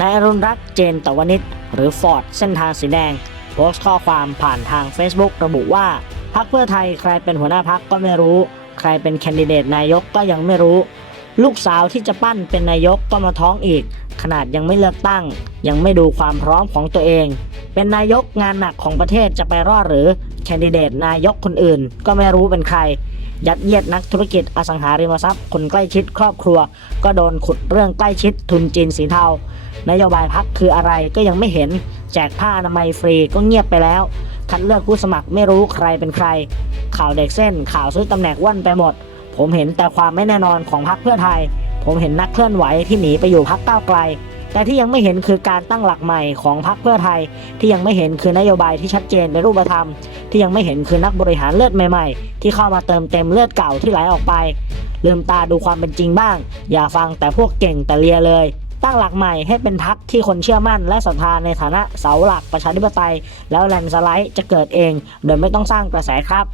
นายรุนรักเจนตะวนิชหรือฟอร์ดเส้นทางสีแดง โพสต์ข้อความผ่านทาง Facebook ระบุว่าพักเพื่อไทยใครเป็นหัวหน้าพักก็ไม่รู้ ใครเป็นแคนดิเดตนายกก็ยังไม่รู้ ลูกสาวที่จะปั้นเป็นนายกก็มาท้องอีก ขนาดยังไม่เลือกตั้ง ยังไม่ดูความพร้อมของตัวเอง เป็นนายกงานหนักของประเทศจะไปรอดหรือแคนดิเดตนายกคนอื่น ก็ไม่รู้เป็นใคร ยัดเยียดนักธุรกิจอสังหาริมทรัพย์คนใกล้ชิดครอบครัว ก็โดนขุดเรื่องใกล้ชิดทุนจีนสีเทา นโยบายพักคืออะไรก็ยังไม่เห็น แจกผ้าอนามัยฟรีก็เงียบไปแล้ว คัดเลือกผู้สมัครไม่รู้ใครเป็นใคร ข่าวเด็กเส้น ข่าวซื้อตำแหน่งว่อนไปหมด ผมเห็นแต่ความไม่แน่นอนของพรรคเพื่อไทย ผมเห็นนักเคลื่อนไหวที่หนีไปอยู่พรรคก้าวไกล แต่ที่ยังไม่เห็นคือการตั้งหลักใหม่ของพรรคเพื่อไทย ที่ยังไม่เห็นคือนโยบายที่ชัดเจนเป็นรูปธรรม ที่ยังไม่เห็นคือนักบริหารเลือดใหม่ ๆ ที่เข้ามาเติมเต็มเลือดเก่าที่ไหลออกไปลืมตาดูความเป็นจริงบ้าง อย่าฟังแต่พวกเก่งแต่เลียเลย ตั้งหลักใหม่ให้เป็นพักที่คนเชื่อมั่น และศรัทธาในฐานะเสาหลักประชาธิปไตย แล้วแลนสไลด์จะเกิดเอง โดยไม่ต้องสร้างกระแสครับ